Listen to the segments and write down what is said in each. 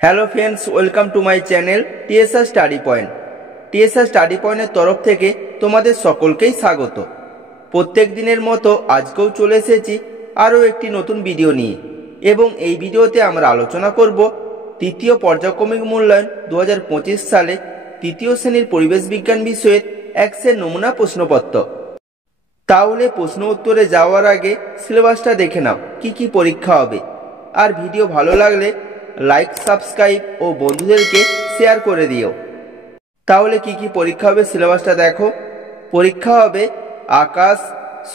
Hello friends, welcome to my channel TSR study point. TSR study পয়েন্টের তরফ থেকে তোমাদের সকলকেই স্বাগত। প্রত্যেক দিনের মতো আজকেও চলে এসেছি আরও একটি নতুন ভিডিও নিয়ে, এবং এই ভিডিওতে আমরা আলোচনা করব তৃতীয় পর্যায়ক্রমিক মূল্যায়ন 2025 সালে তৃতীয় শ্রেণীর পরিবেশ বিজ্ঞান বিষয়ের এক্সের নমুনা প্রশ্নপত্র। তাহলে প্রশ্ন উত্তরে যাওয়ার আগে সিলেবাসটা দেখে নাও, কি পরীক্ষা হবে। আর ভিডিও ভালো লাগলে লাইক, সাবস্ক্রাইব ও বন্ধুদেরকে শেয়ার করে দিও। তাহলে কি পরীক্ষা হবে সিলেবাসটা দেখো। পরীক্ষা হবে আকাশ,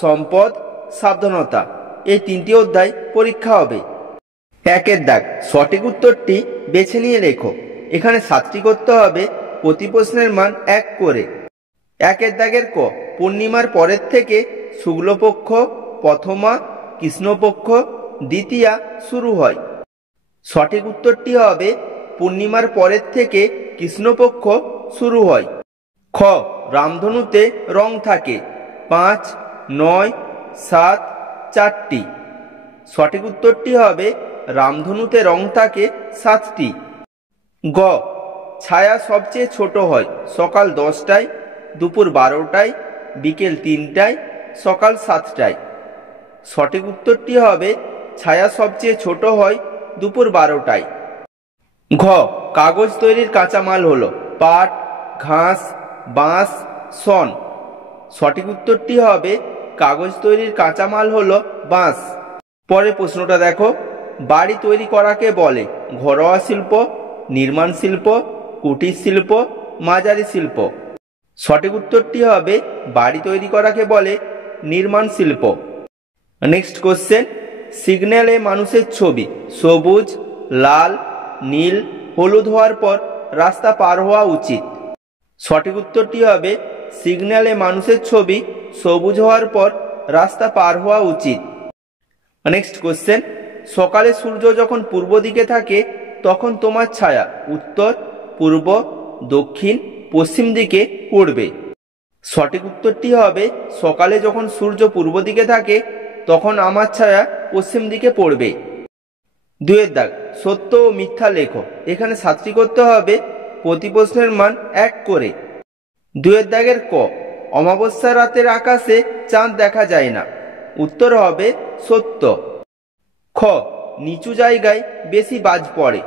সম্পদ, সাবধানতা, এই তিনটি অধ্যায় পরীক্ষা হবে। একের দাগ, সঠিক উত্তরটি বেছে নিয়ে লেখো। এখানে 7টি করতে হবে, প্রতি প্রশ্নের মান 1 করে। একের দাগের ক, পূর্ণিমার পরের থেকে শুক্লপক্ষ, প্রথমা, কৃষ্ণপক্ষ, দ্বিতীয়া শুরু হয়। সঠিক উত্তরটি হবে পূর্ণিমার পরের থেকে কৃষ্ণপক্ষ শুরু হয়। খ, রামধনুতে রং থাকে 5, 9, 7, 4টি। সঠিক উত্তরটি হবে রামধনুতে রং থাকে 7টি। গ, ছায়া সবচেয়ে ছোট হয় সকাল 10টায়, দুপুর 12টায়, বিকেল 3টায়, সকাল 7টায়। সঠিক উত্তরটি হবে ছায়া সবচেয়ে ছোট হয় দুপুর 12টায়। ঘ, কাগজ তৈরির কাঁচামাল হলো পাট, ঘাস, বাঁশ, শন। সঠিক উত্তরটি হবে কাগজ তৈরির কাঁচামাল হলো বাঁশ। পরের প্রশ্নটা দেখো, বাড়ি তৈরি করাকে বলে ঘরোয়া শিল্প, নির্মাণ শিল্প, কুটির শিল্প, মাঝারি শিল্প। সঠিক উত্তরটি হবে বাড়ি তৈরি করাকে বলে নির্মাণ শিল্প। নেক্সট কোশ্চেন, সিগন্যালে মানুষের ছবি সবুজ, লাল, নীল, হলুদ হওয়ার পর রাস্তা পার হওয়া উচিত। সঠিক উত্তরটি হবে সিগন্যালে মানুষের ছবি সবুজ হওয়ার পর রাস্তা পার হওয়া উচিত। নেক্সট কোশ্চেন, সকালে সূর্য যখন পূর্ব দিকে থাকে তখন তোমার ছায়া উত্তর, পূর্ব, দক্ষিণ, পশ্চিম দিকে পড়বে। সঠিক উত্তরটি হবে সকালে যখন সূর্য পূর্ব দিকে থাকে তখন আমার ছায়া পশ্চিম দিকে পড়বে। 2 দাগ, সত্য ও মিথ্যা লেখো। এখানে 7টি করতে হবে, প্রতি প্রশ্নের মান 1 করে। 2 দাগের ক, অমাবস্যা রাতের আকাশে চাঁদ দেখা যায় না। উত্তর হবে সত্য। খ, নিচু জায়গায় বেশি বাজ পড়ে।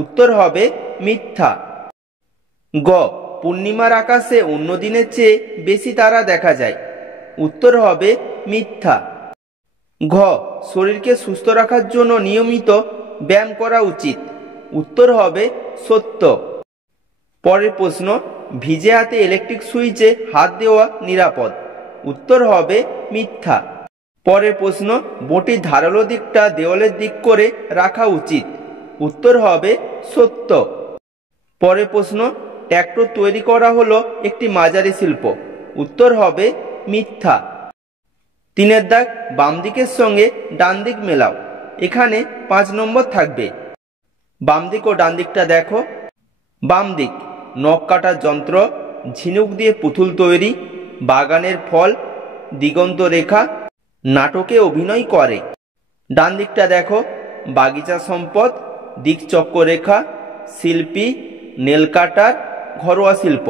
উত্তর হবে মিথ্যা। গ, পূর্ণিমার আকাশে অন্য দিনের চেয়ে বেশি তারা দেখা যায়। উত্তর হবে মিথ্যা। ঘ, শরীরকে সুস্থ রাখার জন্য নিয়মিত ব্যায়াম করা উচিত। উত্তর হবে সত্য। পরের প্রশ্ন, ভিজে হাতে ইলেকট্রিক সুইচে হাত দেওয়া নিরাপদ। উত্তর হবে মিথ্যা। পরের প্রশ্ন, বটির ধারালো দিকটা দেওয়ালের দিক করে রাখা উচিত। উত্তর হবে সত্য। পরের প্রশ্ন, ট্র্যাক্টর তৈরি করা হলো একটি মাঝারি শিল্প। উত্তর হবে মিথ্যা। 3 দাগ, বাম দিকের সঙ্গে ডান দিক মেলাও। এখানে 5 নম্বর থাকবে। বাম দিক ও ডান দিকটা দেখো। বাম দিক, নখ কাটার যন্ত্র, ঝিনুক দিয়ে পুতুল তৈরি, বাগানের ফল, দিগন্ত রেখা, নাটকে অভিনয় করে। ডান দিকটা দেখো, বাগিচা সম্পদ, দিকচক্র রেখা, শিল্পী, নেল কাটার, ঘরোয়া শিল্প।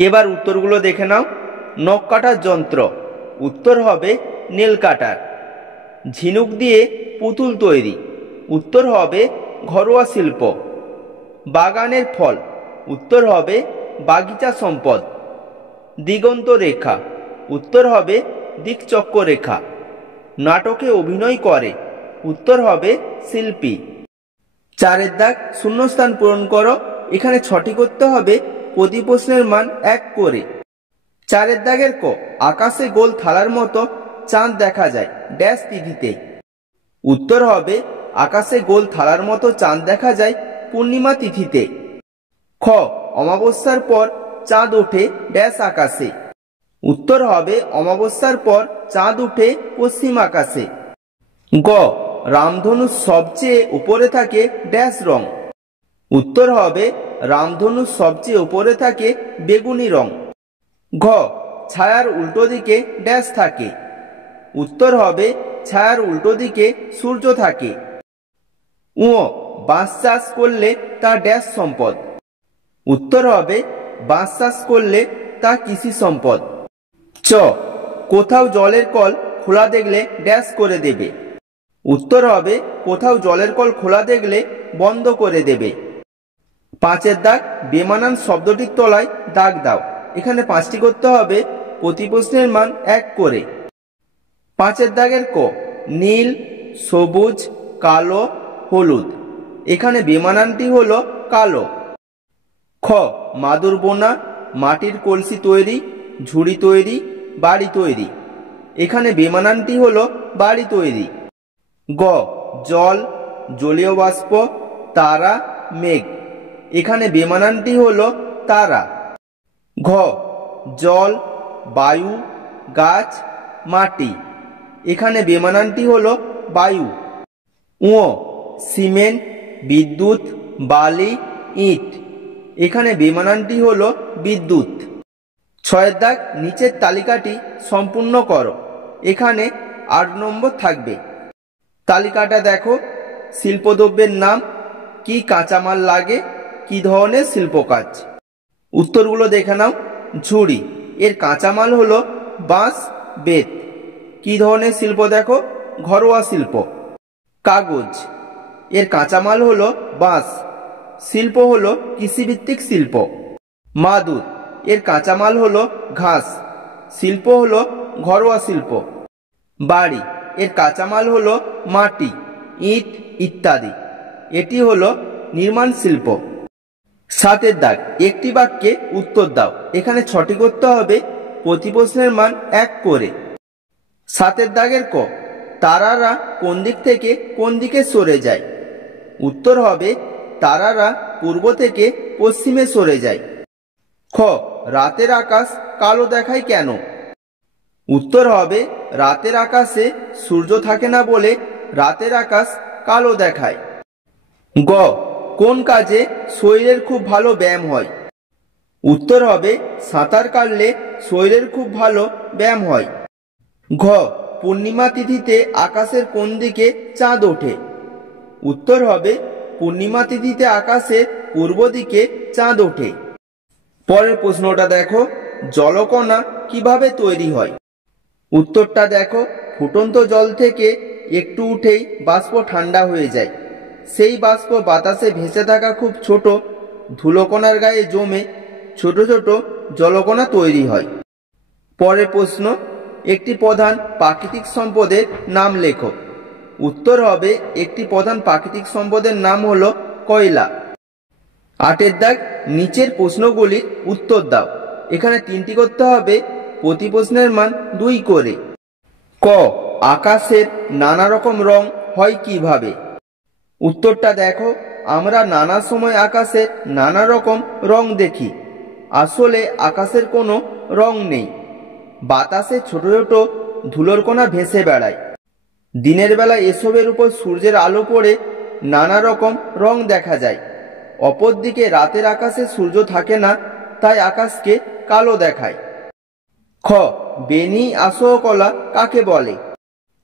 এবার উত্তরগুলো দেখে নাও। নখ কাটার যন্ত্র, উত্তর হবে নেল কাটার। ঝিনুক দিয়ে পুতুল তৈরি, উত্তর হবে ঘরোয়া শিল্প। বাগানের ফল, উত্তর হবে বাগিচা সম্পদ। দিগন্ত রেখা, উত্তর হবে দিকচক্র রেখা। নাটকে অভিনয় করে, উত্তর হবে শিল্পী। 4 দাগ, শূন্যস্থান পূরণ করো। এখানে 6টি করতে হবে, প্রতি প্রশ্নের মান 1 করে। 4 দাগের ক, আকাশে গোল থালার মতো চাঁদ দেখা যায় ড্যাশ তিথিতে। উত্তর হবে আকাশে গোল থালার মতো চাঁদ দেখা যায় পূর্ণিমা তিথিতে। খ, অমাবস্যার পর চাঁদ ওঠে ড্যাশ আকাশে। উত্তর হবে অমাবস্যার পর চাঁদ উঠে পশ্চিম আকাশে। গ, রামধনুর সবচেয়ে উপরে থাকে ড্যাশ রং। উত্তর হবে রামধনুর সবচেয়ে উপরে থাকে বেগুনি রং। ঘ, ছায়ার উল্টো দিকে ড্যাশ থাকে। উত্তর হবে ছায়ার উল্টো দিকে সূর্য থাকে। উ, বাঁশ চাষ করলে তা ড্যাশ সম্পদ। উত্তর হবে বাঁশ চাষ করলে তা কৃষি সম্পদ। চ, কোথাও জলের কল খোলা দেখলে ড্যাশ করে দেবে। উত্তর হবে কোথাও জলের কল খোলা দেখলে বন্ধ করে দেবে। 5 দাগ, বেমানান শব্দটির তলায় দাগ দাও। এখানে 5টি করতে হবে, প্রতি প্রশ্নের মান 1 করে। 5 দাগের ক, নীল, সবুজ, কালো, হলুদ। এখানে বেমানানটি হলো কালো। খ, মাদুর বোনা, মাটির কলসি তৈরি, ঝুড়ি তৈরি, বাড়ি তৈরি। এখানে বেমানানটি হলো বাড়ি তৈরি। গ, জল, জলীয় বাষ্প, তারা, মেঘ। এখানে বেমানানটি হলো তারা। ঘ, জল, বায়ু, গাছ, মাটি। এখানে বেমানানটি হলো বায়ু। উ, সিমেন্ট, বিদ্যুৎ, বালি, ইট। এখানে বেমানানটি হলো বিদ্যুৎ। 6 দাগ, নিচের তালিকাটি সম্পূর্ণ করো। এখানে 8 নম্বর থাকবে। তালিকাটা দেখো। শিল্পদ্রব্যের নাম, কি কাঁচামাল লাগে, কি ধরনের শিল্প কাজ। উত্তরগুলো দেখে নাও। ঝুড়ি, এর কাঁচামাল হলো বাঁশ, বেত। কি ধরনের শিল্প দেখো, ঘরোয়া শিল্প। কাগজ, এর কাঁচামাল হলো বাঁশ, শিল্প হলো কৃষিভিত্তিক শিল্প। মাদুর, এর কাঁচামাল হলো ঘাস, শিল্প হলো ঘরোয়া শিল্প। বাড়ি, এর কাঁচামাল হলো মাটি, ইট ইত্যাদি। এটি হলো নির্মাণ শিল্প। 7 দাগ, একটি বাক্যে উত্তর দাও। এখানে 6টি করতে হবে, প্রতি প্রশ্নের মান 1 করে। 7 দাগের ক, তারারা কোন দিক থেকে কোন দিকে সরে যায়। উত্তর হবে তারারা পূর্ব থেকে পশ্চিমে সরে যায়। খ, রাতের আকাশ কালো দেখায় কেন। উত্তর হবে রাতের আকাশে সূর্য থাকে না বলে রাতের আকাশ কালো দেখায়। গ, কোন কাজে শরীরের খুব ভালো ব্যায়াম হয়। উত্তর হবে সাঁতার কাটলে শরীরের খুব ভালো ব্যায়াম হয়। ঘ, পূর্ণিমা তিথিতে আকাশের কোন দিকে চাঁদ ওঠে। উত্তর হবে পূর্ণিমা তিথিতে আকাশের পূর্ব দিকে চাঁদ ওঠে। পরের প্রশ্নটা দেখো, জলকণা কিভাবে তৈরি হয়। উত্তরটা দেখো, ফুটন্ত জল থেকে একটু উঠেই বাষ্প ঠান্ডা হয়ে যায়। সেই বাষ্প বাতাসে ভেসে থাকা খুব ছোট ধুলোকণার গায়ে জমে ছোট ছোট জলকণা তৈরি হয়। পরের প্রশ্ন, একটি প্রধান প্রাকৃতিক সম্পদের নাম লেখো। উত্তর হবে একটি প্রধান প্রাকৃতিক সম্পদের নাম হলো কয়লা। 8 দাগ, নিচের প্রশ্নগুলির উত্তর দাও। এখানে 3টি করতে হবে, প্রতি প্রশ্নের মান 2 করে। ক, আকাশের নানা রকম রং হয় কিভাবে। উত্তরটা দেখো, আমরা নানা সময় আকাশের নানা রকম রং দেখি। আসলে আকাশের কোনো রং নেই, বাতাসে ছোট ছোট ধুলোর কণা ভেসে বেড়ায়। দিনের বেলা এসবের উপর সূর্যের আলো পড়ে নানা রকম রং দেখা যায়। অপরদিকে রাতের আকাশে সূর্য থাকে না, তাই আকাশকে কালো দেখায়। খ, বেনি আসহ কলা কাকে বলে।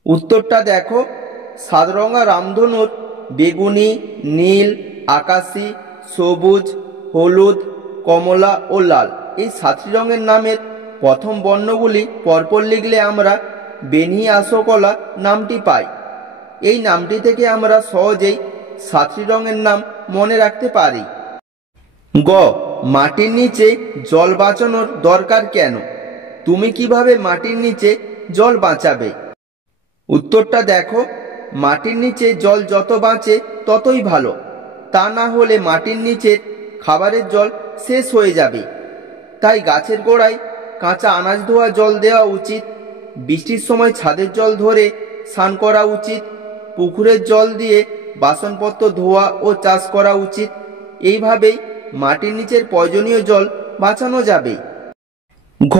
উত্তরটা দেখো, সাতরঙা রামধনুর বেগুনি, নীল, আকাশী, সবুজ, হলুদ, কমলা ও লাল এই 7টি রঙের নামের প্রথম বর্ণগুলি পরপর লিখলে আমরা বেনি আসকলা নামটি পাই। এই নামটি থেকে আমরা সহজেই 7টি রঙের নাম মনে রাখতে পারি। গ, মাটির নিচে জল বাঁচানোর দরকার কেন। তুমি কিভাবে মাটির নিচে জল বাঁচাবে। উত্তরটা দেখো, মাটির নিচে জল যত বাঁচে ততই ভালো। তা না হলে মাটির নিচের খাবারের জল শেষ হয়ে যাবে। তাই গাছের গোড়ায় কাঁচা আনাজ ধোয়া জল দেওয়া উচিত। বৃষ্টির সময় ছাদের জল ধরে স্নান করা উচিত। পুকুরের জল দিয়ে বাসনপত্র ধোয়া ও চাষ করা উচিত। এইভাবেই মাটির নিচের প্রয়োজনীয় জল বাঁচানো যাবে। ঘ,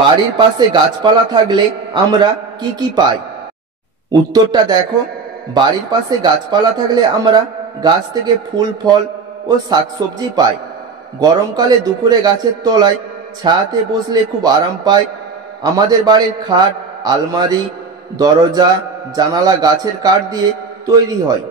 বাড়ির পাশে গাছপালা থাকলে আমরা কি কি পাই। উত্তরটা দেখো, বাড়ির পাশে গাছপালা থাকলে আমরা গাছ থেকে ফুল ফল ও শাকসবজি পাই। গরমকালে দুপুরে গাছের তলায় ছায়াতে বসলে খুব আরাম পাই। আমাদের বাড়ির খাট, আলমারি, দরজা, জানালা গাছের কাঠ দিয়ে তৈরি হয়।